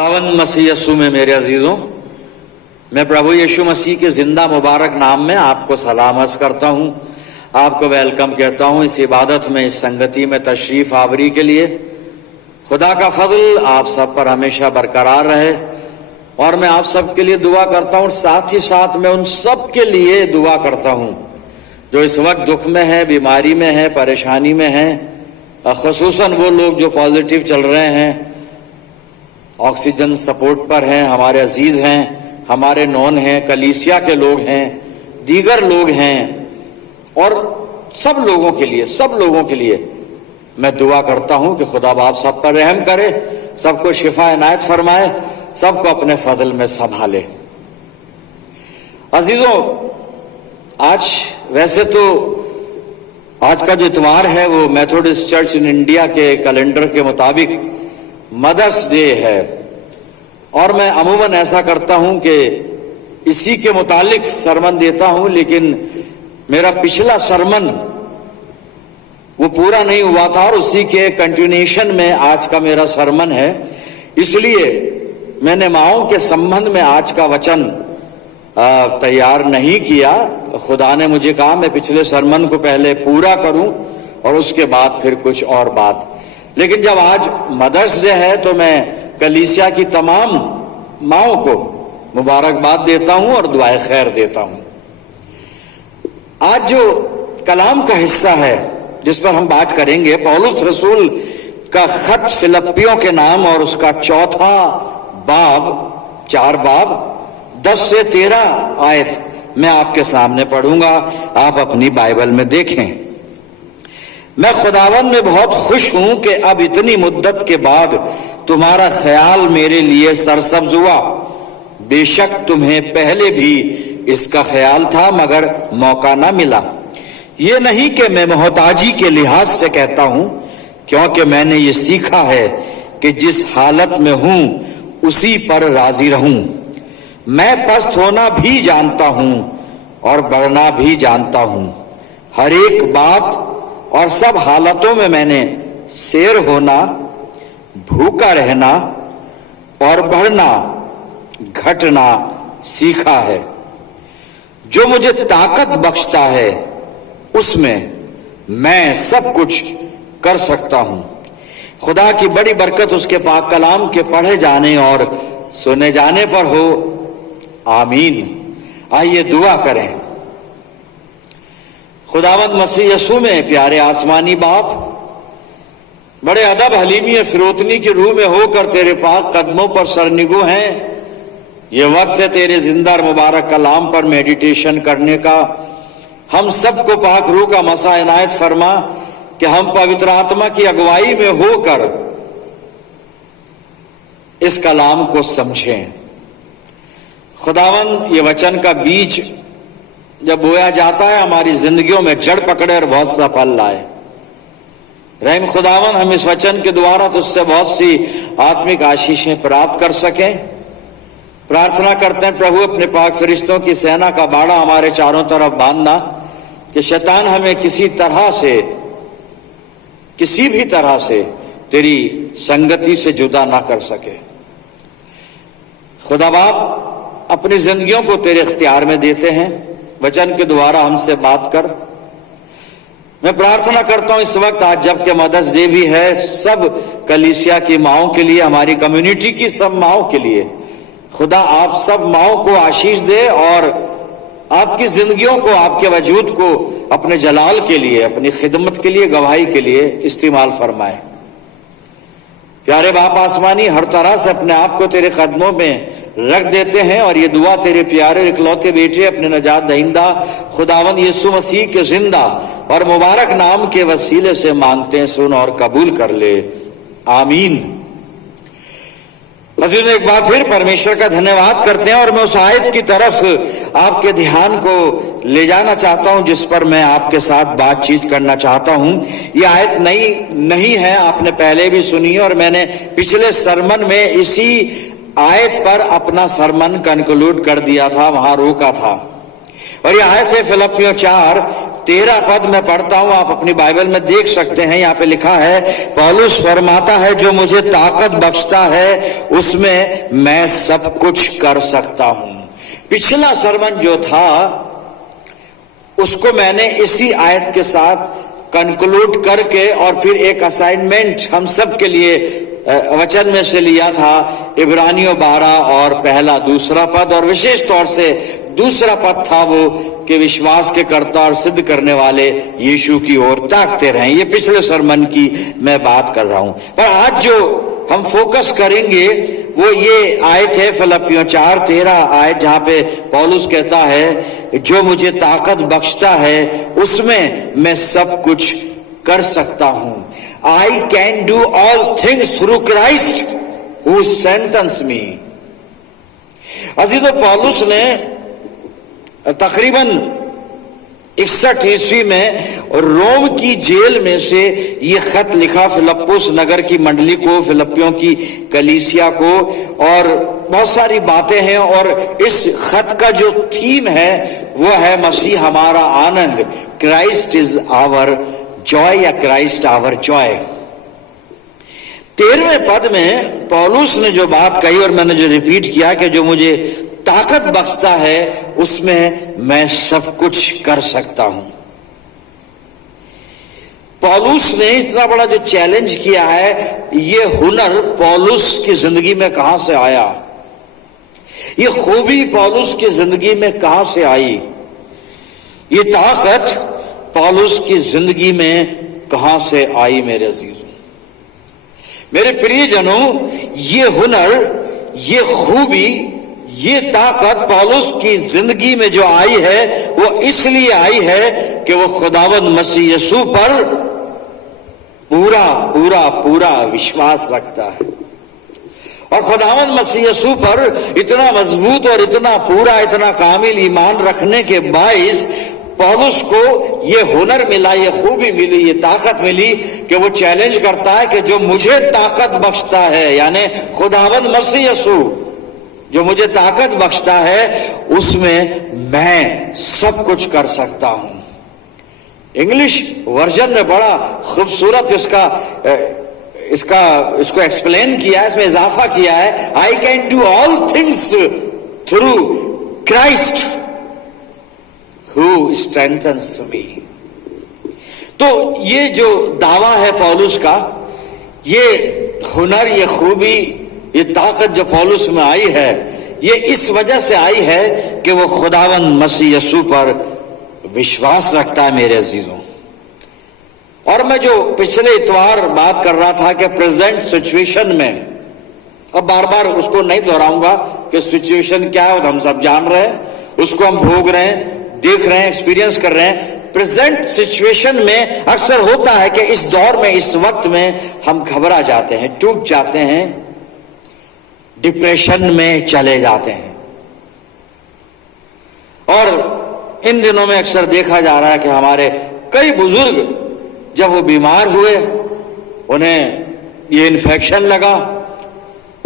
खुदावंद मसीह यीशु में मेरे अजीजों, मैं प्रभु यीशु मसीह के जिंदा मुबारक नाम में आपको सलाम अर्ज करता हूं, आपको वेलकम कहता हूं इस इबादत में, इस संगति में तशरीफ आवरी के लिए। खुदा का फजल आप सब पर हमेशा बरकरार रहे और मैं आप सब के लिए दुआ करता हूं। साथ ही साथ मैं उन सब के लिए दुआ करता हूं जो इस वक्त दुख में है, बीमारी में है, परेशानी में है, खुसूसन वो लोग जो पॉजिटिव चल रहे हैं, ऑक्सीजन सपोर्ट पर हैं, हमारे अजीज हैं, हमारे नॉन हैं, कलीसिया के लोग हैं, दीगर लोग हैं, और सब लोगों के लिए मैं दुआ करता हूं कि खुदा बाप सब पर रहम करे, सबको शिफा इनायत फरमाए, सबको अपने फजल में संभाले। अजीजों, आज वैसे तो आज का जो इतवार है वो मेथोडिस्ट चर्च इन इंडिया के कैलेंडर के मुताबिक मदर्स डे है, और मैं अमूमन ऐसा करता हूं कि इसी के मुतालिक सरमन देता हूं, लेकिन मेरा पिछला सरमन वो पूरा नहीं हुआ था और उसी के कंटिन्यूएशन में आज का मेरा सरमन है। इसलिए मैंने माओं के संबंध में आज का वचन तैयार नहीं किया। खुदा ने मुझे कहा मैं पिछले सरमन को पहले पूरा करूं और उसके बाद फिर कुछ और बात। लेकिन जब आज मदर्स डे है तो मैं कलीसिया की तमाम माओं को मुबारकबाद देता हूं और दुआए खैर देता हूं। आज जो कलाम का हिस्सा है जिस पर हम बात करेंगे, पौलुस रसूल का खत फिलिप्पियों के नाम और उसका चौथा बाब, 4 बाब 10 से 13 आयत मैं आपके सामने पढ़ूंगा, आप अपनी बाइबल में देखें। मैं खुदावंद में बहुत खुश हूं कि अब इतनी मुद्दत के बाद तुम्हारा ख्याल मेरे लिए सरसब्ज हुआ। बेशक तुम्हें पहले भी इसका ख्याल था मगर मौका ना मिला। ये नहीं कि मैं मोहताजी के लिहाज से कहता हूं, क्योंकि मैंने ये सीखा है कि जिस हालत में हूं उसी पर राजी रहूं। मैं पस्त होना भी जानता हूं और बढ़ना भी जानता हूं। हर एक बात और सब हालतों में मैंने शेर होना, भूखा रहना और बढ़ना, घटना सीखा है। जो मुझे ताकत बख्शता है उसमें मैं सब कुछ कर सकता हूं। खुदा की बड़ी बरकत उसके पाक कलाम के पढ़े जाने और सुने जाने पर हो, आमीन। आइए दुआ करें। खुदावंद मसीह यीशु में प्यारे आसमानी बाप, बड़े अदब हलीमी फिरोतनी की रूह में होकर तेरे पाक कदमों पर सरनिगो हैं। ये वक्त है तेरे जिंदा और मुबारक कलाम पर मेडिटेशन करने का। हम सबको पाक रूह का मसा इनायत फरमा कि हम पवित्र आत्मा की अगुवाई में होकर इस कलाम को समझें। खुदावन, ये वचन का बीज जब बोया जाता है हमारी जिंदगियों में जड़ पकड़े और बहुत सा फल लाए। रहम खुदावन, हम इस वचन के द्वारा तुझसे बहुत सी आत्मिक आशीषें प्राप्त कर सकें। प्रार्थना करते हैं प्रभु, अपने पाक फरिश्तों की सेना का बाड़ा हमारे चारों तरफ बांधना कि शैतान हमें किसी भी तरह से तेरी संगति से जुदा ना कर सके। खुदा बाप, अपनी जिंदगियों को तेरे इख्तियार में देते हैं, वचन के द्वारा हमसे बात कर। मैं प्रार्थना करता हूं इस वक्त, आज जबकि मदर्स डे भी है, सब कलीसिया की माओं के लिए, हमारी कम्युनिटी की सब माओं के लिए, खुदा आप सब माओं को आशीष दे और आपकी जिंदगियों को, आपके वजूद को अपने जलाल के लिए, अपनी खिदमत के लिए, गवाही के लिए इस्तेमाल फरमाए। प्यारे बाप आसमानी, हर तरह से अपने आप को तेरे कदमों में रख देते हैं और ये दुआ तेरे प्यारे इकलौते बेटे अपने नजात दहिंदा खुदावंद यीशु मसीह के जिंदा और मुबारक नाम के वसीले से मांगते हैं, सुन और कबूल कर ले, आमीन। अजीज, एक बार फिर परमेश्वर का धन्यवाद करते हैं और मैं उस आयत की तरफ आपके ध्यान को ले जाना चाहता हूं जिस पर मैं आपके साथ बातचीत करना चाहता हूं। ये आयत नहीं है, आपने पहले भी सुनी और मैंने पिछले सरमन में इसी आयत पर अपना सरमन कंक्लूड कर दिया था, वहां रोका था। और ये आयत है फिलिप्पियों 4 13 पद मैं पढ़ता हूं, आप अपनी बाइबल में देख सकते हैं। यहां पे लिखा है, पौलुस फरमाता है, जो मुझे ताकत बख्शता है उसमें मैं सब कुछ कर सकता हूं। पिछला सरमन जो था उसको मैंने इसी आयत के साथ कंक्लूड करके और फिर एक असाइनमेंट हम सब के लिए वचन में से लिया था, इब्रानियों 12 और पहला दूसरा पद, और विशेष तौर से दूसरा पद था वो कि विश्वास के कर्ता और सिद्ध करने वाले यीशु की ओर ताकते रहें। ये पिछले सरमन की मैं बात कर रहा हूं, पर आज जो हम फोकस करेंगे वो ये आयत है, फिलिप्पियों 4:13 आयत, जहां पे पौलुस कहता है, जो मुझे ताकत बख्शता है उसमें मैं सब कुछ कर सकता हूं। I can do all things through Christ who strengthens me। अजीजों, पौलुस ने तकरीबन 61 ईस्वी में रोम की जेल में से ये खत लिखा फिलिप्पुस नगर की मंडली को, फिलिप्पियों की कलीसिया को, और बहुत सारी बातें हैं। और इस खत का जो थीम है वो है मसीह हमारा आनंद, क्राइस्ट इज आवर जॉय या क्राइस्ट आवर जॉय। 13वें पद में पौलुस ने जो बात कही और मैंने जो रिपीट किया कि जो मुझे ताकत बख्शता है उसमें मैं सब कुछ कर सकता हूं। पौलुस ने इतना बड़ा जो चैलेंज किया है, ये हुनर पौलुस की जिंदगी में कहां से आया, ये खूबी पौलुस की जिंदगी में कहां से आई, ये ताकत पौलुस की जिंदगी में कहां से आई। मेरे अजीजों, मेरे प्रियजनों, ये हुनर, ये खूबी, ये ताकत पौलुस की जिंदगी में जो आई है वो इसलिए आई है कि वो खुदावंद मसीह यीशु पर पूरा पूरा पूरा विश्वास रखता है। और खुदावंद मसीह यीशु पर इतना मजबूत और इतना पूरा, इतना कामिल ईमान रखने के बाइस पौलुस को ये हुनर मिला, ये खूबी मिली, ये ताकत मिली कि वो चैलेंज करता है कि जो मुझे ताकत बख्शता है, यानी खुदावंद मसीह यीशु जो मुझे ताकत बख्शता है उसमें मैं सब कुछ कर सकता हूं। इंग्लिश वर्जन में बड़ा खूबसूरत इसको एक्सप्लेन किया है, इसमें इजाफा किया है, I can do all things through Christ who strengthens me. तो ये जो दावा है पौलुस का, ये हुनर, ये खूबी, ये ताकत जो पौलुस में आई है, ये इस वजह से आई है कि वो खुदावंद मसीह यीशु पर विश्वास रखता है। मेरे अजीजों, और मैं जो पिछले इतवार बात कर रहा था कि प्रेजेंट सिचुएशन में, अब बार बार उसको नहीं दोहराऊंगा कि सिचुएशन क्या है, हम सब जान रहे हैं, उसको हम भोग रहे हैं, देख रहे हैं, एक्सपीरियंस कर रहे हैं। प्रेजेंट सिचुएशन में अक्सर होता है कि इस दौर में, इस वक्त में हम घबरा जाते हैं, टूट जाते हैं, डिप्रेशन में चले जाते हैं। और इन दिनों में अक्सर देखा जा रहा है कि हमारे कई बुजुर्ग जब वो बीमार हुए, उन्हें ये इन्फेक्शन लगा,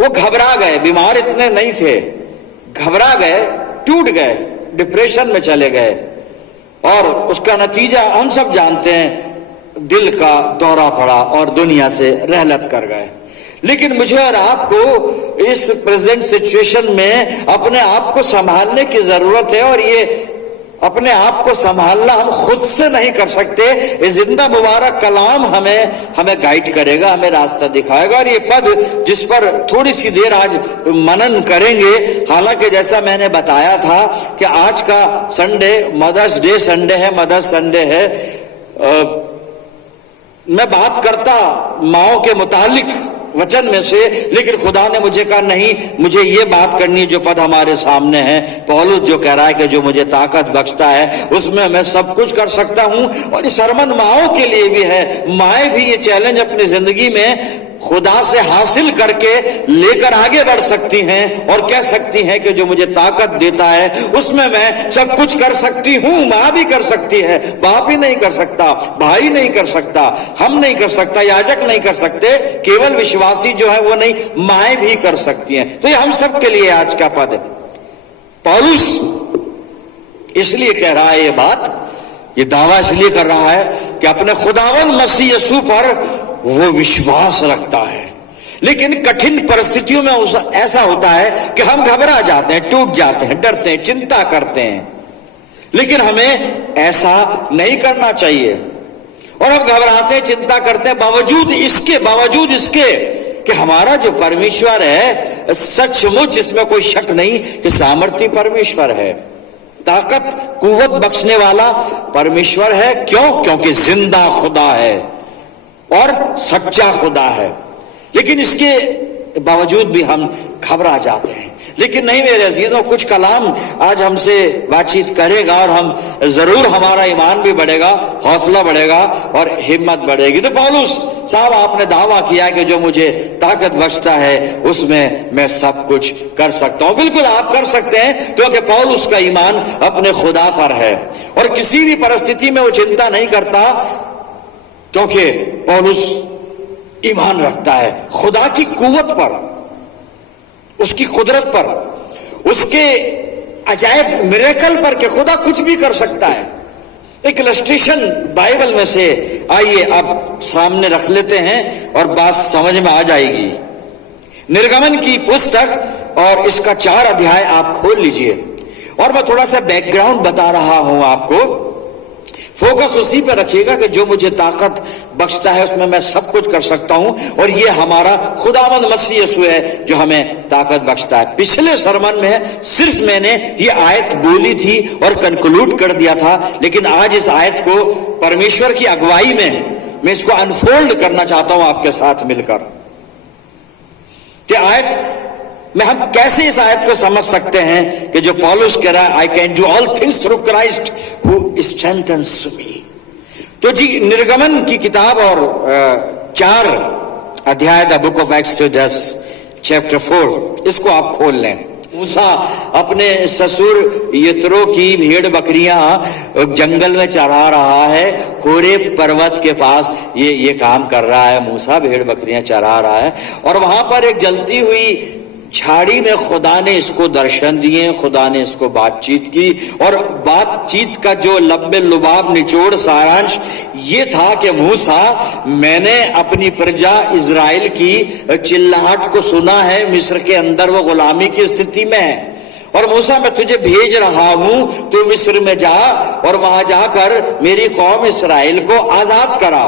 वो घबरा गए, बीमार इतने नहीं थे, घबरा गए, टूट गए, डिप्रेशन में चले गए, और उसका नतीजा हम सब जानते हैं, दिल का दौरा पड़ा और दुनिया से रहलत कर गए। लेकिन मुझे और आपको इस प्रेजेंट सिचुएशन में अपने आप को संभालने की जरूरत है, और ये अपने आप को संभालना हम खुद से नहीं कर सकते। ये जिंदा मुबारक कलाम हमें गाइड करेगा, हमें रास्ता दिखाएगा। और ये पद जिस पर थोड़ी सी देर आज मनन करेंगे, हालांकि जैसा मैंने बताया था कि आज का संडे मदर्स डे संडे है, मदर्स संडे है, मैं बात करता माओ के मुतालिक वचन में से, लेकिन खुदा ने मुझे कहा नहीं, मुझे ये बात करनी है जो पद हमारे सामने है। पौलुस जो कह रहा है कि जो मुझे ताकत बख्शता है उसमें मैं सब कुछ कर सकता हूं। और इस सरमन माओं के लिए भी है, माएँ भी ये चैलेंज अपनी जिंदगी में खुदा से हासिल करके लेकर आगे बढ़ सकती हैं और कह सकती हैं कि जो मुझे ताकत देता है उसमें मैं सब कुछ कर सकती हूं। मां भी कर सकती है, बाप ही नहीं कर सकता, भाई नहीं कर सकता, हम नहीं कर सकता, याजक नहीं कर सकते, केवल विश्वासी जो है वो नहीं, माएँ भी कर सकती हैं। तो ये हम सब के लिए आज का पद है। पौलुस इसलिए कह रहा है ये बात ये दावा इसलिए कर रहा है कि अपने खुदावंद मसीह यीशु पर वो विश्वास रखता है। लेकिन कठिन परिस्थितियों में ऐसा होता है कि हम घबरा जाते हैं, टूट जाते हैं, डरते हैं, चिंता करते हैं। लेकिन हमें ऐसा नहीं करना चाहिए। और हम घबराते हैं, चिंता करते हैं, बावजूद इसके कि हमारा जो परमेश्वर है सचमुच, इसमें कोई शक नहीं कि सामर्थी परमेश्वर है, ताकत कुव्वत बख्शने वाला परमेश्वर है। क्यों? क्योंकि जिंदा खुदा है और सच्चा खुदा है। लेकिन इसके बावजूद भी हम घबरा जाते हैं। लेकिन नहीं मेरे अजीजों, कुछ कलाम आज हमसे बातचीत करेगा और हम जरूर, हमारा ईमान भी बढ़ेगा, हौसला बढ़ेगा और हिम्मत बढ़ेगी। तो पौलुस साहब, आपने दावा किया कि जो मुझे ताकत बख्शता है उसमें मैं सब कुछ कर सकता हूं। बिल्कुल आप कर सकते हैं, क्योंकि पौलुस का ईमान अपने खुदा पर है और किसी भी परिस्थिति में वो चिंता नहीं करता, क्योंकि पौलुस ईमान रखता है खुदा की कुव्वत पर, उसकी कुदरत पर, उसके अजायब मिरेकल पर कि खुदा कुछ भी कर सकता है। एक इलस्ट्रेशन बाइबल में से आइए अब सामने रख लेते हैं और बात समझ में आ जाएगी। निर्गमन की पुस्तक और इसका 4 अध्याय आप खोल लीजिए और मैं थोड़ा सा बैकग्राउंड बता रहा हूं आपको। फोकस उसी पे रखिएगा कि जो मुझे ताकत बख्शता है उसमें मैं सब कुछ कर सकता हूं, और ये हमारा खुदावंद मसीह यीशु है जो हमें ताकत बख्शता है। पिछले सरमन में सिर्फ मैंने ये आयत बोली थी और कंक्लूड कर दिया था, लेकिन आज इस आयत को परमेश्वर की अगुवाई में मैं इसको अनफोल्ड करना चाहता हूं आपके साथ मिलकर कि आयत में हम कैसे इस आयत को समझ सकते हैं कि जो पौलुस कह रहा है, I can do all things through Christ who strengthens me. तो जी, निर्गमन की किताब और 4 अध्याय the book of Exodus chapter 4, इसको आप खोल लें। मूसा अपने ससुर यत्रो की भेड़ बकरियां जंगल में चरा रहा है, होरेब पर्वत के पास ये काम कर रहा है। मूसा भेड़ बकरियां चरा रहा है और वहां पर एक जलती हुई झाड़ी में खुदा ने इसको दर्शन दिए, खुदा ने इसको बातचीत की, और बातचीत का जो लब्बे लुबाब निचोड़ सारांश ये था कि मूसा, मैंने अपनी प्रजा इजराइल की चिल्लाहट को सुना है। मिस्र के अंदर वो गुलामी की स्थिति में है और मूसा, मैं तुझे भेज रहा हूं, तू मिस्र में जा और वहां जाकर मेरी कौम इस्राएल को आजाद करा।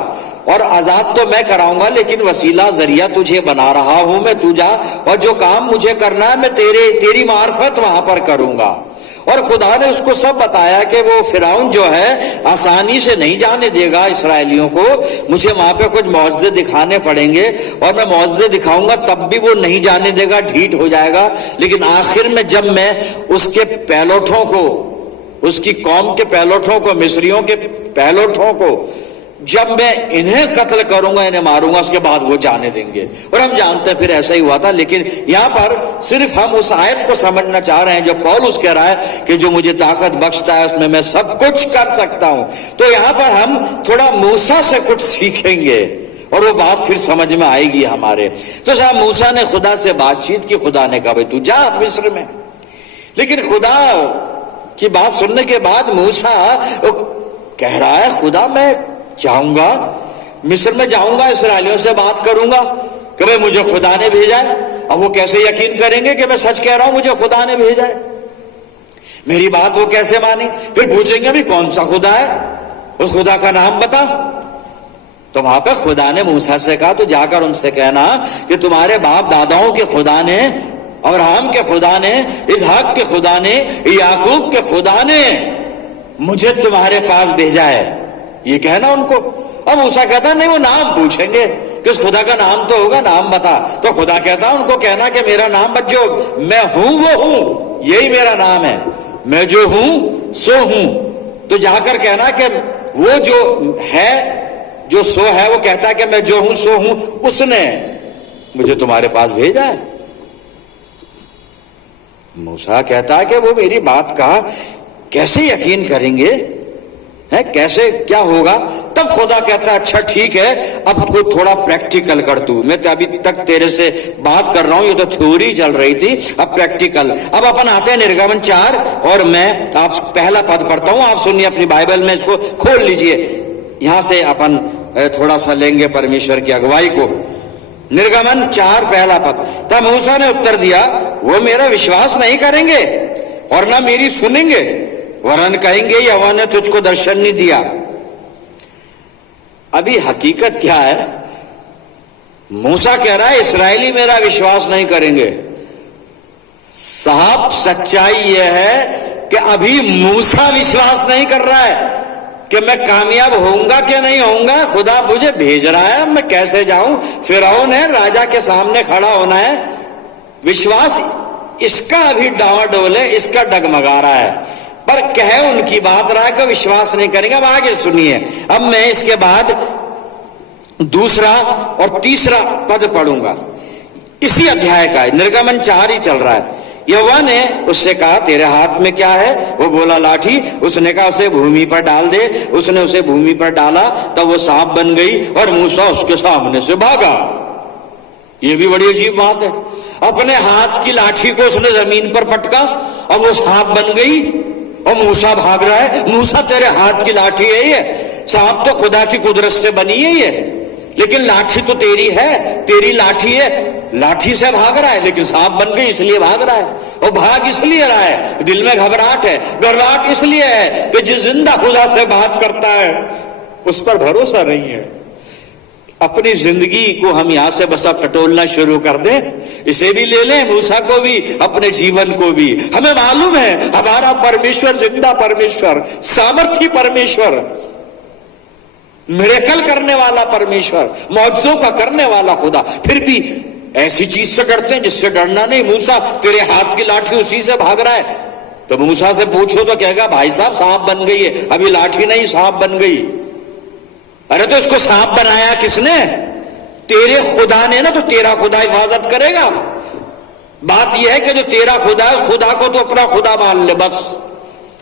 और आजाद तो मैं कराऊंगा, लेकिन वसीला जरिया तुझे बना रहा हूं मैं, तू जा और जो काम मुझे करना है मैं तेरी मार्फत वहां पर करूंगा। और खुदा ने उसको सब बताया कि वो फिरौन जो है आसानी से नहीं जाने देगा इसराइलियों को, मुझे वहां पे कुछ मौजज़े दिखाने पड़ेंगे और मैं मौजज़े दिखाऊंगा तब भी वो नहीं जाने देगा, ढीठ हो जाएगा। लेकिन आखिर में जब मैं उसके पैलोठों को, उसकी कौम के पैलोठों को, मिस्रियों के पैलोठों को, जब मैं इन्हें कत्ल करूंगा, इन्हें मारूंगा, उसके बाद वो जाने देंगे। और हम जानते हैं फिर ऐसा ही हुआ था। लेकिन यहां पर सिर्फ हम उस आयत को समझना चाह रहे हैं जो पौलुस कह रहा है कि जो मुझे ताकत बख्शता है उसमें मैं सब कुछ कर सकता हूं। तो यहां पर हम थोड़ा मूसा से कुछ सीखेंगे और वो बात फिर समझ में आएगी हमारे। तो साहब, मूसा ने खुदा से बातचीत की। खुदा ने कहा भाई तू जा मिस्र में। लेकिन खुदा की बात सुनने के बाद मूसा कह रहा है, खुदा मैं जाऊंगा, मिस्र में जाऊंगा, इस्राएलियों से बात करूंगा कि भाई मुझे खुदा ने भेजा है। अब वो कैसे यकीन करेंगे कि मैं सच कह रहा हूं, मुझे खुदा ने भेजा है? मेरी बात वो कैसे माने? फिर पूछेंगे भी कौन सा खुदा है, उस खुदा का नाम बता। तो वहां पर खुदा ने मूसा से कहा, तो जाकर उनसे कहना कि तुम्हारे बाप दादाओं के खुदा ने, अब्राहम के खुदा ने, इसहाक के खुदा ने, याकूब के खुदा ने मुझे तुम्हारे पास भेजा है, ये कहना उनको। अब मूसा कहता नहीं, वो नाम पूछेंगे कि उस खुदा का नाम तो होगा, नाम बता। तो खुदा कहता उनको कहना कि मेरा नाम बच्चो, मैं हूं वो हूं, यही मेरा नाम है, मैं जो हूं सो हूं। तो जाकर कहना कि वो जो है, जो सो है, वो कहता है कि मैं जो हूं सो हूं, उसने मुझे तुम्हारे पास भेजा है। मूसा कहता है कि वो मेरी बात का कैसे यकीन करेंगे है, कैसे क्या होगा? तब खुदा कहता है अच्छा ठीक है, अब को थोड़ा प्रैक्टिकल कर तू। मैं तो अभी तक तेरे से बात कर रहा हूं, ये तो थ्योरी चल रही थी, अब प्रैक्टिकल। अब अपन आते हैं निर्गमन 4 और मैं आप पहला पद पढ़ता हूं, आप सुनिए अपनी बाइबल में, इसको खोल लीजिए। यहां से अपन थोड़ा सा लेंगे परमेश्वर की अगुवाई को। निर्गमन 4 पहला पद। तब मूसा ने उत्तर दिया, वो मेरा विश्वास नहीं करेंगे और ना मेरी सुनेंगे, वरन कहेंगे यहोवा ने तुझको दर्शन नहीं दिया। अभी हकीकत क्या है? मूसा कह रहा है इस्राएली मेरा विश्वास नहीं करेंगे। साहब सच्चाई यह है कि अभी मूसा विश्वास नहीं कर रहा है कि मैं कामयाब होऊंगा कि नहीं होऊंगा। खुदा मुझे भेज रहा है, मैं कैसे जाऊं? फिरौन है, राजा के सामने खड़ा होना है। विश्वास इसका अभी डावाडोल है, इसका डगमगा रहा है, पर कह उनकी बात रहा है कि विश्वास नहीं करेंगे। अब आगे सुनिए, अब मैं इसके बाद दूसरा और तीसरा पद पढ़ूंगा, इसी अध्याय का है, निर्गमन 4 ही चल रहा है। यहोवा ने उससे कहा तेरे हाथ में क्या है? वो बोला लाठी। उसने कहा उसे भूमि पर डाल दे। उसने उसे भूमि पर डाला, तब वो सांप बन गई और मूसा उसके सामने से भागा। ये भी बड़ी अजीब बात है, अपने हाथ की लाठी को उसने जमीन पर पटका और वो सांप बन गई और मूसा भाग रहा है। मूसा तेरे हाथ की लाठी है ये, सांप तो खुदा की कुदरत से बनी है ये, लेकिन लाठी तो तेरी है, तेरी लाठी है, लाठी से भाग रहा है, लेकिन सांप बन गई इसलिए भाग रहा है। और भाग इसलिए रहा है, दिल में घबराहट है। घबराहट इसलिए है कि जिस जिंदा खुदा से बात करता है उस पर भरोसा नहीं है। अपनी जिंदगी को हम यहां से बस अब टटोलना शुरू कर दें, इसे भी ले लें, मूसा को भी, अपने जीवन को भी। हमें मालूम है हमारा परमेश्वर जिंदा परमेश्वर, सामर्थी परमेश्वर, मिरेकल करने वाला परमेश्वर, मौजों का करने वाला खुदा, फिर भी ऐसी चीज से डरते हैं जिससे डरना नहीं। मूसा तेरे हाथ की लाठी उसी से भाग रहा है, तो मूसा से पूछो तो कहेगा भाई साहब सांप बन गई है, अभी लाठी नहीं सांप बन गई। अरे तो इसको सांप बनाया किसने? तेरे खुदा ने ना, तो तेरा खुदा हिफाजत करेगा। बात यह है कि जो तेरा खुदा है उस खुदा को तो अपना खुदा मान ले। बस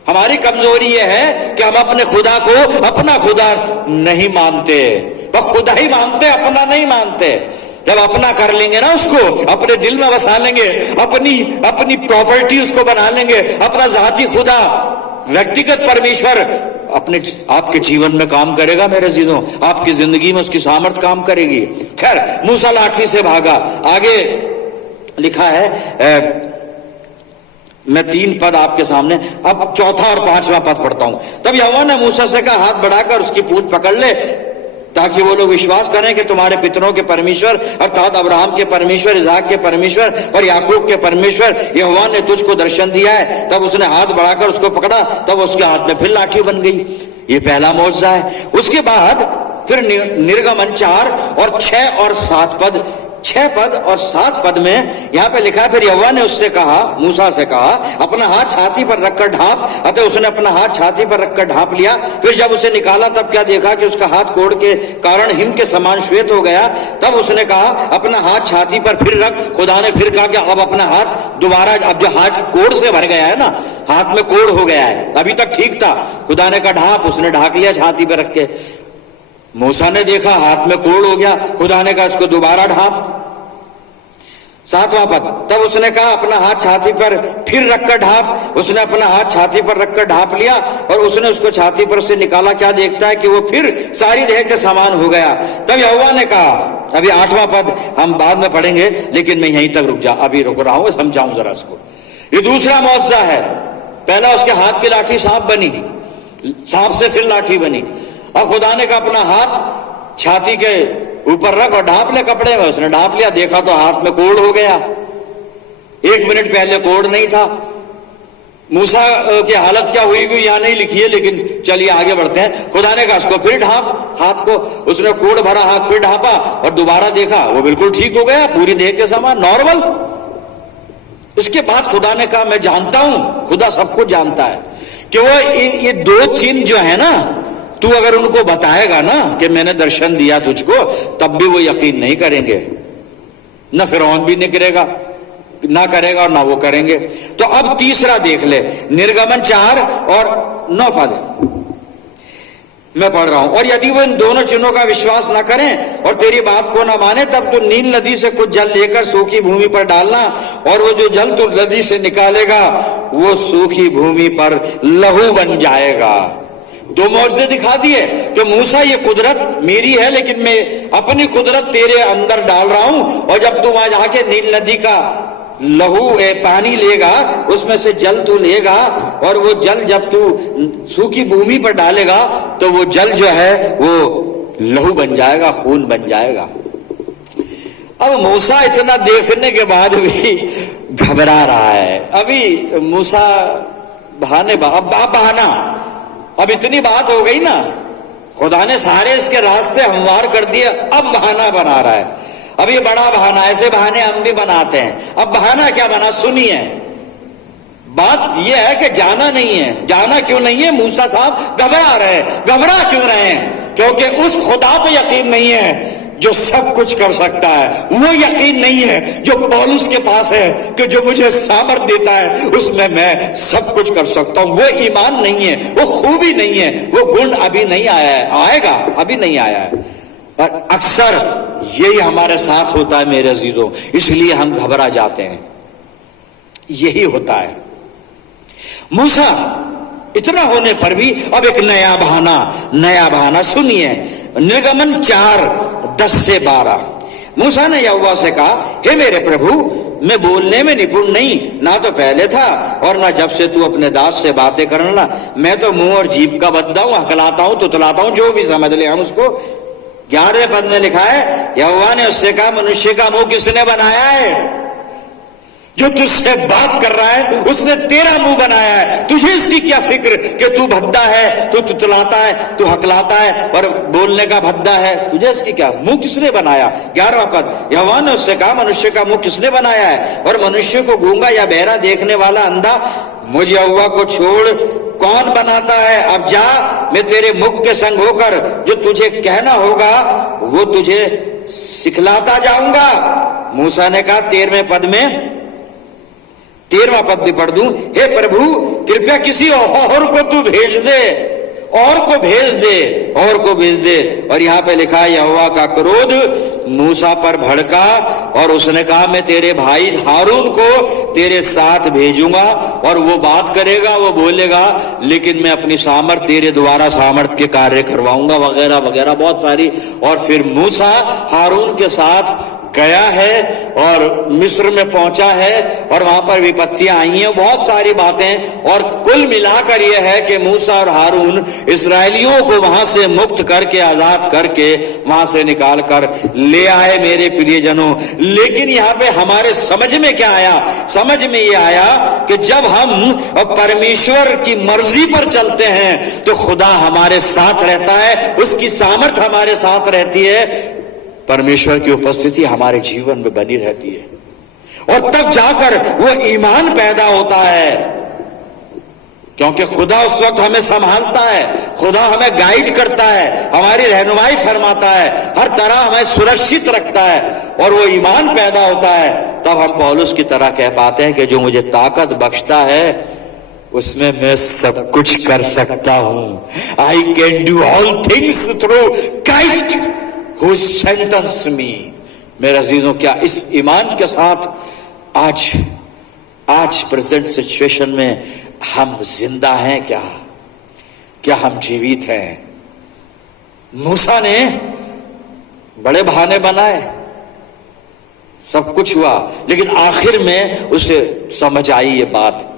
हमारी कमजोरी यह है कि हम अपने खुदा को अपना खुदा नहीं मानते, वह खुदा ही मानते, अपना नहीं मानते। जब अपना कर लेंगे ना, उसको अपने दिल में बसा लेंगे, अपनी प्रॉपर्टी उसको बना लेंगे, अपना जाती खुदा, व्यक्तिगत परमेश्वर अपने आपके जीवन में काम करेगा मेरे अजीजों, आपकी जिंदगी में उसकी सामर्थ काम करेगी। खैर मूसा लाठी से भागा। आगे लिखा है, मैं 3 पद आपके सामने, अब चौथा और 5वां पद पढ़ता हूं। तब यहोवा ने मूसा से कहा हाथ बढ़ाकर उसकी पूंछ पकड़ ले, ताकि वो लोग विश्वास करें कि तुम्हारे पितरों के परमेश्वर अर्थात अब्राहम के परमेश्वर, इसहाक के परमेश्वर और याकूब के परमेश्वर यहोवा ने तुझको दर्शन दिया है। तब उसने हाथ बढ़ाकर उसको पकड़ा, तब उसके हाथ में फिर लाठी बन गई। ये पहला मौजज़ा है। उसके बाद फिर निर्गमन 4 और 6 और 7 पद, 6 पद और 7 पद में यहां पे लिखा है, फिर यहोवा ने उससे कहा, मूसा से कहा, अपना हाथ छाती पर रखकर ढांप। अतः उसने अपना हाथ छाती पर रखकर ढांप लिया। फिर जब उसे निकाला तब क्या देखा कि उसका हाथ कोढ़ के कारण हिम के समान श्वेत हो गया। तब उसने कहा अपना हाथ छाती पर फिर रख। खुदा ने फिर कहा कि अब अपना हाथ दोबारा, अब जो हाथ कोढ़ से भर गया है ना, हाथ में कोढ़ हो गया है, अभी तक ठीक था। खुदा ने कहा ढांप, उसने ढाक लिया छाती पर रख के। मूसा ने देखा हाथ में कोढ़ हो गया, खुदा ने कहा इसको दोबारा ढांप। 7वां पद, तब उसने कहा अपना हाथ छाती पर फिर रखकर ढांप। उसने अपना हाथ छाती पर रखकर ढांप लिया और उसने उसको छाती पर से निकाला। क्या देखता है कि वो फिर सारी देह के समान हो गया। तब यहोवा ने कहा, अभी 8वां पद हम बाद में पढ़ेंगे, लेकिन मैं यहीं तक अभी रुक रहा हूं, समझाऊं जरा इसको। ये दूसरा मौजज़ा है। पहला उसके हाथ की लाठी सांप बनी, सांप से फिर लाठी बनी, और खुदा ने कहा अपना हाथ छाती के ऊपर रख और ढांप ले कपड़े में। उसने ढांप लिया, देखा तो हाथ में कोढ़ हो गया। 1 मिनट पहले कोढ़ नहीं था। मूसा की हालत क्या हुई यहां नहीं लिखी है, लेकिन चलिए आगे बढ़ते हैं। खुदा ने कहा उसको फिर ढांप हाथ को। उसने कोढ़ भरा हाथ फिर ढांपा और दोबारा देखा वो बिल्कुल ठीक हो गया, पूरी देह के समान नॉर्मल। इसके बाद खुदा ने कहा मैं जानता हूं, खुदा सबको जानता है कि वो ये 2 चिन्ह जो है ना, तू अगर उनको बताएगा ना कि मैंने दर्शन दिया तुझको, तब भी वो यकीन नहीं करेंगे। न फिरौन भी निकलेगा ना करेगा और ना वो करेंगे। तो अब तीसरा देख ले, निर्गमन 4 और 9 पद। मैं पढ़ रहा हूं, और यदि वो इन दोनों चिन्हों का विश्वास ना करें और तेरी बात को ना माने, तब तो नील नदी से कुछ जल लेकर सूखी भूमि पर डालना, और वो जो जल तू नदी से निकालेगा वो सूखी भूमि पर लहू बन जाएगा। दो मौजज़े दिखा दिए कि मूसा ये कुदरत मेरी है, लेकिन मैं अपनी कुदरत तेरे अंदर डाल रहा हूं, और जब तू वहां जाके नील नदी का लहू पानी लेगा, उसमें से जल तू लेगा, और वो जल जब तू सूखी भूमि पर डालेगा तो वो जल जो है वो लहू बन जाएगा, खून बन जाएगा। अब मूसा इतना देखने के बाद भी घबरा रहा है। अभी मूसा बहाना, अब इतनी बात हो गई ना, खुदा ने सारे इसके रास्ते हमवार कर दिए, अब बहाना बना रहा है। अब ये बड़ा बहाना, ऐसे बहाने हम भी बनाते हैं। अब बहाना क्या बना, सुनिए। बात यह है कि जाना नहीं है। जाना क्यों नहीं है? मूसा साहब घबरा रहे हैं। घबरा क्यों रहे हैं? क्योंकि उस खुदा पे यकीन नहीं है जो सब कुछ कर सकता है। वो यकीन नहीं है जो पौलुस के पास है कि जो मुझे सामर्थ देता है उसमें मैं सब कुछ कर सकता हूं। वो ईमान नहीं है, वो खूबी नहीं है, वो गुण अभी नहीं आया है। आएगा, अभी नहीं आया है। और अक्सर यही हमारे साथ होता है मेरे अजीजों, इसलिए हम घबरा जाते हैं। यही होता है। मूसा इतना होने पर भी अब एक नया बहाना सुनिए। निर्गमन 4:10-12। मूसा ने यहोवा से कहा, हे मेरे प्रभु, मैं बोलने में निपुण नहीं, ना तो पहले था और ना जब से तू अपने दास से बातें करना। मैं तो मुंह और जीभ का बद्दा हूं, हकलाता हूं, तुतलाता हूं, जो भी समझ ले हम उसको। 11वें पद में लिखा है, यहोवा ने उससे कहा, मनुष्य का मुंह किसने बनाया है? जो तुझसे बात कर रहा है उसने तेरा मुंह बनाया है। तुझे इसकी क्या फिक्र कि तू भद्दा है, तू तुतलाता है, तू हकलाता है और बोलने का भद्दा है? तुझे इसकी क्या? मुंह किसने बनाया? 11वां पद, यहोवा ने उससे कहा, मनुष्य का मुंह किसने बनाया है? और मनुष्य को गूंगा या बहरा, देखने वाला अंधा, मुझ यहोवा को छोड़ कौन बनाता है? अब जा, मैं तेरे मुख के संग होकर जो तुझे कहना होगा वो तुझे सिखलाता जाऊंगा। मूसा ने कहा 13वें पद में, 13वां पद भी पढ़ दूं, हे प्रभु, कृपया किसी और को तू भेज दे, और को भेज दे। और यहां पे लिखा है, यहोवा का क्रोध मूसा पर भड़का और उसने कहा, मैं तेरे भाई हारून को तेरे साथ भेजूंगा और वो बात करेगा, वो बोलेगा, लेकिन मैं अपनी सामर्थ तेरे द्वारा सामर्थ के कार्य करवाऊंगा, वगैरह वगैरह बहुत सारी। और फिर मूसा हारून के साथ गया है और मिस्र में पहुंचा है और वहां पर विपत्तियां आई हैं, बहुत सारी बातें। और कुल मिलाकर यह है कि मूसा और हारून इस्राएलियों को वहां से मुक्त करके, आजाद करके वहां से निकाल कर ले आए मेरे प्रियजनों। लेकिन यहां पे हमारे समझ में क्या आया? समझ में यह आया कि जब हम परमेश्वर की मर्जी पर चलते हैं तो खुदा हमारे साथ रहता है, उसकी सामर्थ हमारे साथ रहती है, परमेश्वर की उपस्थिति हमारे जीवन में बनी रहती है। और तब जाकर वो ईमान पैदा होता है, क्योंकि खुदा उस वक्त हमें संभालता है, खुदा हमें गाइड करता है, हमारी रहनुमाई फरमाता है, हर तरह हमें सुरक्षित रखता है, और वो ईमान पैदा होता है। तब हम पौलुस की तरह कह पाते हैं कि जो मुझे ताकत बख्शता है उसमें मैं सब कुछ कर सकता हूं। आई can do all things through Christ who strengthens me। मेरे अजीजों, क्या इस ईमान के साथ आज प्रेजेंट सिचुएशन में हम जिंदा हैं? क्या हम जीवित हैं? मूसा ने बड़े बहाने बनाए, सब कुछ हुआ, लेकिन आखिर में उसे समझ आई ये बात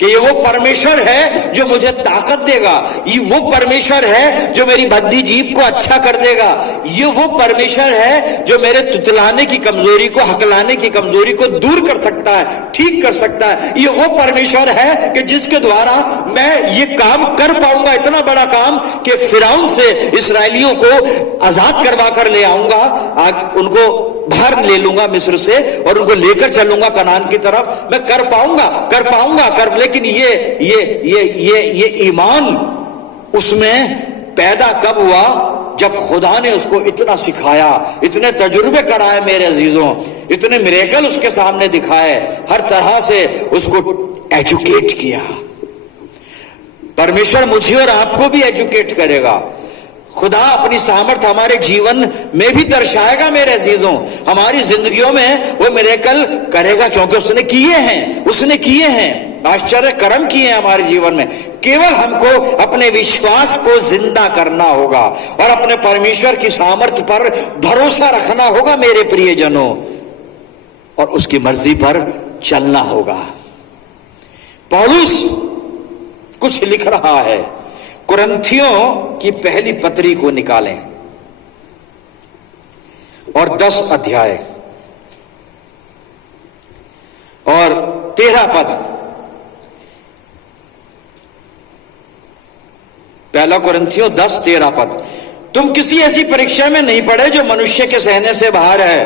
कि ये वो परमेश्वर है जो मुझे ताकत देगा, ये वो परमेश्वर है जो मेरी भद्दी जीभ को अच्छा कर देगा, ये वो परमेश्वर है जो मेरे तुतलाने की कमजोरी को, हकलाने की कमजोरी को दूर कर सकता है, ठीक कर सकता है। ये वो परमेश्वर है कि जिसके द्वारा मैं ये काम कर पाऊंगा, इतना बड़ा काम कि फिरौन से इस्राएलियों को आजाद करवा कर ले आऊंगा, उनको बाहर ले लूंगा मिस्र से और उनको लेकर चलूंगा कनान की तरफ। मैं कर पाऊंगा। लेकिन ये ईमान उसमें पैदा कब हुआ? जब खुदा ने उसको इतना सिखाया, इतने तजुर्बे कराए मेरे अजीजों, इतने मिरेकल उसके सामने दिखाए, हर तरह से उसको एजुकेट किया। परमेश्वर मुझे और आपको भी एजुकेट करेगा। खुदा अपनी सामर्थ हमारे जीवन में भी दर्शाएगा मेरे अजीजों। हमारी जिंदगियों में वो मिरेकल करेगा, क्योंकि उसने किए हैं आश्चर्य कर्म किए हैं हमारे जीवन में। केवल हमको अपने विश्वास को जिंदा करना होगा और अपने परमेश्वर की सामर्थ पर भरोसा रखना होगा मेरे प्रियजनों, और उसकी मर्जी पर चलना होगा। पौलुस कुछ लिख रहा है। कुरिन्थियों की पहली पत्री को निकालें और 10 अध्याय और 13 पद। पहला कुरिन्थियों 10-13 पद। तुम किसी ऐसी परीक्षा में नहीं पड़े जो मनुष्य के सहने से बाहर है।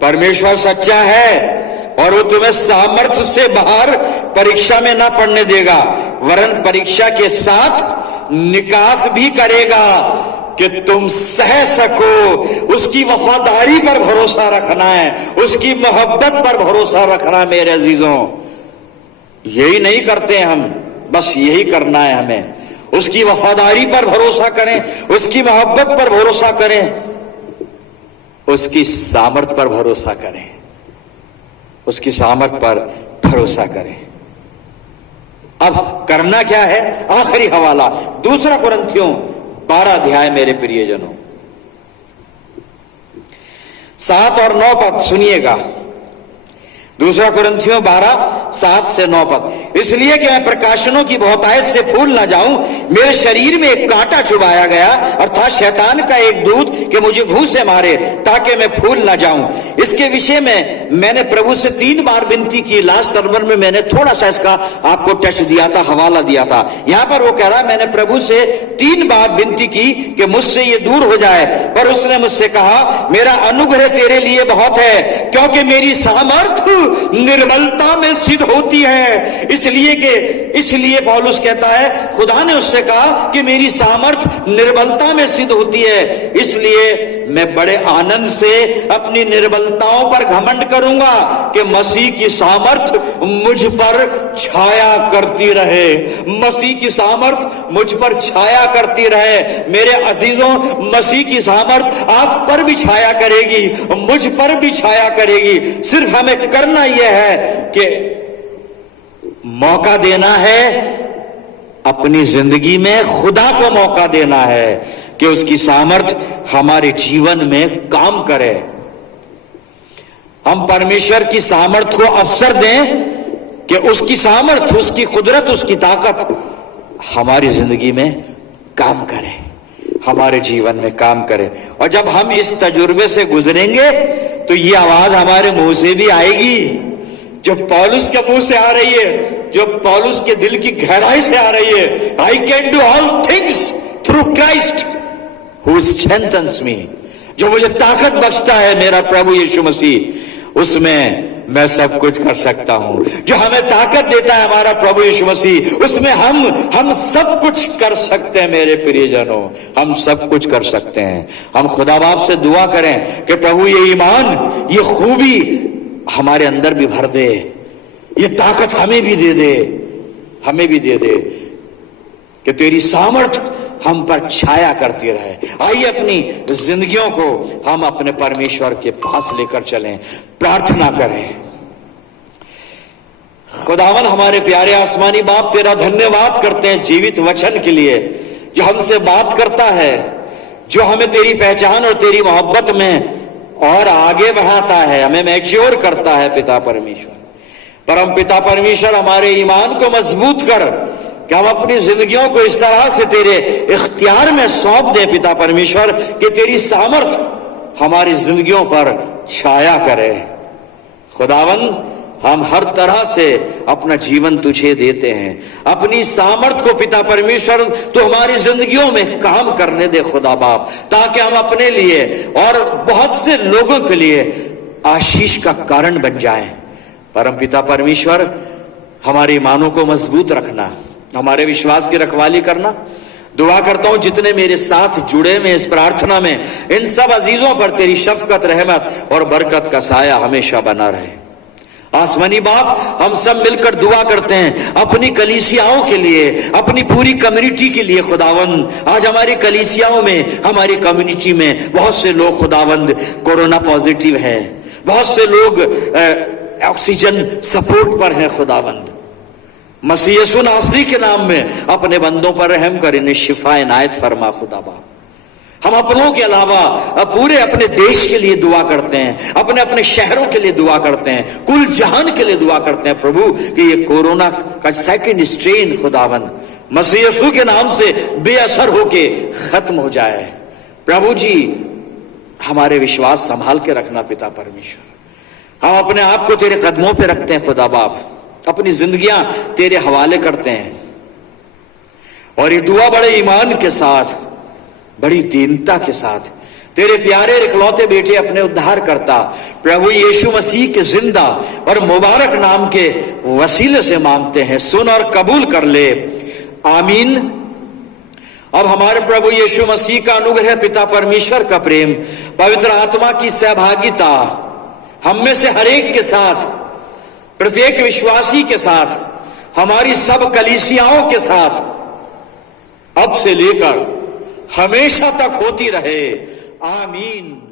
परमेश्वर सच्चा है और वो तुम्हें सामर्थ्य से बाहर परीक्षा में ना पड़ने देगा, वरन परीक्षा के साथ निकास भी करेगा कि तुम सह सको। उसकी वफादारी पर भरोसा रखना है, उसकी मोहब्बत पर भरोसा रखना है मेरे अजीजों। यही नहीं करते हम, बस यही करना है हमें। उसकी वफादारी पर भरोसा करें, उसकी मोहब्बत पर भरोसा करें, उसकी सामर्थ पर भरोसा करें, उसकी सामर्थ पर भरोसा करें। अब करना क्या है? आखिरी हवाला 2 कुरिन्थियों 12 अध्याय मेरे प्रियजनों, 7 और 9 पद सुनिएगा। 2 कुरिन्थियों 12:7 से 9 पद। इसलिए कि मैं प्रकाशनों की बहुतायत से फूल ना जाऊं, मेरे शरीर में एक कांटा चुभाया गया, अर्थात शैतान का एक दूत कि मुझे घूंसे मारे ताकि मैं फूल ना जाऊं। इसके विषय में मैंने प्रभु से 3 बार विनती की। लास्ट सर्मन में मैंने थोड़ा सा इसका आपको टच दिया था, हवाला दिया था। यहां पर वो कह रहा है मैंने प्रभु से 3 बार विनती की कि मुझसे ये दूर हो जाए, पर उसने मुझसे कहा मेरा अनुग्रह तेरे लिए बहुत है, क्योंकि मेरी सामर्थ निर्बलता में सिद्ध होती है। इसलिए पौलुस कहता है खुदा ने उससे कहा कि मेरी सामर्थ निर्बलता में सिद्ध होती है, इसलिए मैं बड़े आनंद से अपनी निर्बलताओं पर घमंड करूंगा कि मसीह की सामर्थ मुझ पर छाया करती रहे। मसीह की सामर्थ मुझ पर छाया करती रहे। मेरे अजीजों, मसीह की सामर्थ आप पर भी छाया करेगी, मुझ पर भी छाया करेगी। सिर्फ हमें करना यह है कि मौका देना है अपनी जिंदगी में, खुदा को मौका देना है कि उसकी सामर्थ हमारे जीवन में काम करे। हम परमेश्वर की सामर्थ को अवसर दें कि उसकी सामर्थ, उसकी कुदरत, उसकी ताकत हमारी जिंदगी में काम करे, हमारे जीवन में काम करे। और जब हम इस तजुर्बे से गुजरेंगे तो ये आवाज हमारे मुंह से भी आएगी, जो पौलुस के मुंह से आ रही है, जो पौलुस के दिल की गहराई से आ रही है। I can do all things through Christ who strengthens me. जो मुझे ताकत बख्शता है मेरा प्रभु यीशु मसीह, उसमें मैं सब कुछ कर सकता हूं। जो हमें ताकत देता है हमारा प्रभु यीशु मसीह, उसमें हम सब कुछ कर सकते हैं मेरे प्रियजनों, हम सब कुछ कर सकते हैं। हम खुदा बाप से दुआ करें कि प्रभु ये ईमान, ये खूबी हमारे अंदर भी भर दे, ये ताकत हमें भी दे दे, हमें भी दे दे कि तेरी सामर्थ हम पर छाया करती रहे। आइए अपनी जिंदगियों को हम अपने परमेश्वर के पास लेकर चलें, प्रार्थना करें। खुदावन हमारे प्यारे आसमानी बाप, तेरा धन्यवाद करते हैं जीवित वचन के लिए, जो हमसे बात करता है, जो हमें तेरी पहचान और तेरी मोहब्बत में और आगे बढ़ाता है, हमें मैच्योर करता है पिता परमेश्वर। परम पिता परमेश्वर, हमारे ईमान को मजबूत कर कि हम अपनी जिंदगियों को इस तरह से तेरे इख्तियार में सौंप दें पिता परमेश्वर कि तेरी सामर्थ हमारी जिंदगियों पर छाया करे। खुदावन, हम हर तरह से अपना जीवन तुझे देते हैं। अपनी सामर्थ को पिता परमेश्वर तो हमारी जिंदगियों में काम करने दे खुदा बाप, ताकि हम अपने लिए और बहुत से लोगों के लिए आशीष का कारण बन जाएं। परम पिता परमेश्वर, हमारे ईमानों को मजबूत रखना, हमारे विश्वास की रखवाली करना। दुआ करता हूं जितने मेरे साथ जुड़े में इस प्रार्थना में, इन सब अजीजों पर तेरी शफकत, रहमत और बरकत का साया हमेशा बना रहे। आसमानी बाप, हम सब मिलकर दुआ करते हैं अपनी कलीसियाओं के लिए, अपनी पूरी कम्युनिटी के लिए खुदावंद। आज हमारी कलीसियाओं में, हमारी कम्युनिटी में बहुत से लोग खुदावंद कोरोना पॉजिटिव हैं, बहुत से लोग ऑक्सीजन सपोर्ट पर हैं खुदावंद। मसीह यीशु नासरी के नाम में अपने बंदों पर रहम कर इन्हें शिफा इनायत फरमा खुदा बाप। हम अपनों के अलावा पूरे अपने देश के लिए दुआ करते हैं, अपने अपने शहरों के लिए दुआ करते हैं, कुल जहान के लिए दुआ करते हैं प्रभु कि ये कोरोना का सेकंड स्ट्रेन खुदावन मसीह यीशु के नाम से बेअसर होके खत्म हो जाए। प्रभु जी हमारे विश्वास संभाल के रखना पिता परमेश्वर। हम अपने आप को तेरे कदमों पे रखते हैं खुदा बाप, अपनी जिंदगियां तेरे हवाले करते हैं और ये दुआ बड़े ईमान के साथ, बड़ी दीनता के साथ तेरे प्यारे इकलौते बेटे अपने उद्धार करता प्रभु यीशु मसीह के जिंदा और मुबारक नाम के वसीले से मांगते हैं, सुन और कबूल कर ले, आमीन। अब हमारे प्रभु यीशु मसीह का अनुग्रह, पिता परमेश्वर का प्रेम, पवित्र आत्मा की सहभागिता हम में से हर एक के साथ, प्रत्येक विश्वासी के साथ, हमारी सब कलीसियाओं के साथ अब से लेकर हमेशा तक होती रहे, आमीन।